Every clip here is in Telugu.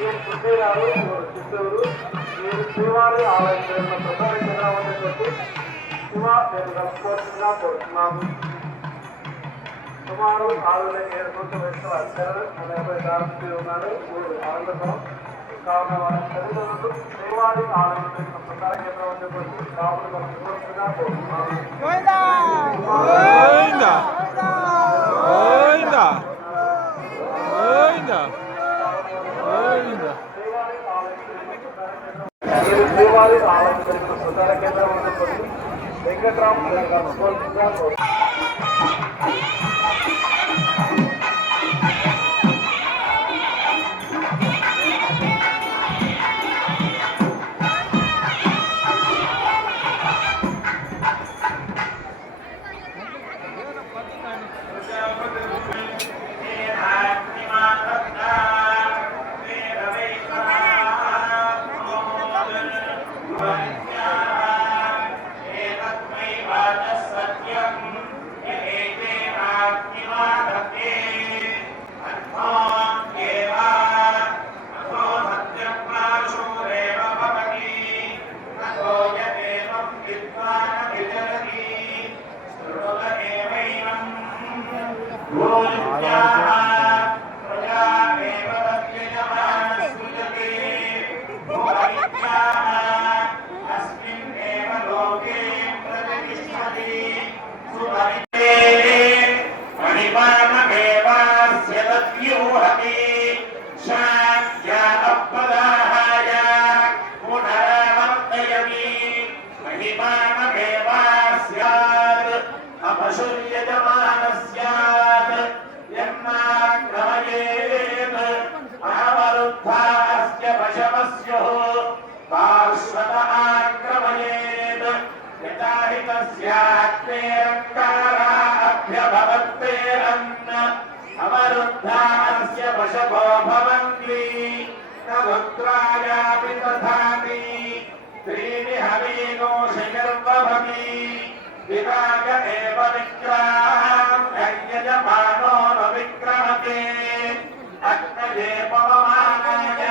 శ్రీవారి ఆలయం చిత్తూరు మీరు శ్రీవారి ఆలయం ప్రసార కేంద్రం వంటి శివ నేను కలుపుకోవాల్సిందిగా కోరుతున్నాము. సుమారు 6,700 వ్యక్తులు దారి ఉన్నారు. ఆనందపురం కావున వారి తల్లిదండ్రులు శ్రీవారి ఆలయం ప్రసార కేంద్రం వంటి కావులు కలుపుకోవాల్సిందిగా కోరుతున్నాము. శ్రీవారి ఆలయం ప్రసార కేంద్రం వంటి వెంకట్రామ్ కలుపుకోవాల్సిందిగా अवरुद्धास्य वशभो भवन्ति नवुत्रायापि तथापि त्रीणि हवीनो शैर्वभवि विराग एव विक्राम् यजमानो न विक्रमते अग्नये पवमानाय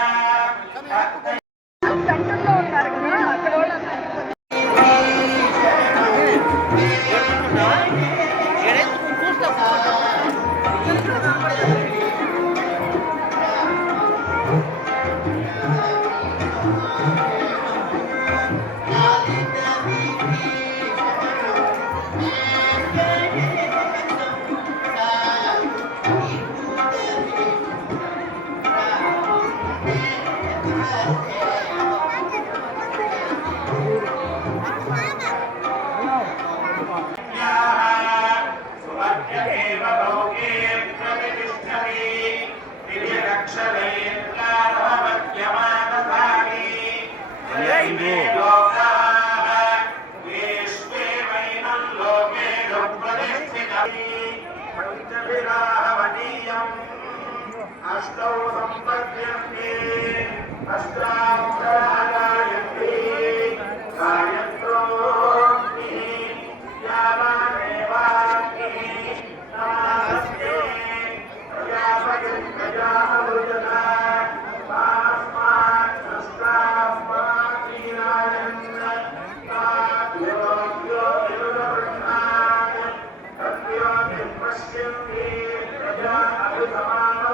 अष्टौ सम्पद्यन्ते अष्टाक्षरागायन्ते गायत्रोऽग्निः यावानेवाग्निः नमस्ते प्रजापतिं प्रजापतिर्जना तस्मात् सृष्टास्मादीनायन् ताभ्योऽभ्यो निरुदवृह्णान् तद्योनिं पश्यन्ति प्रजा अभिसमानः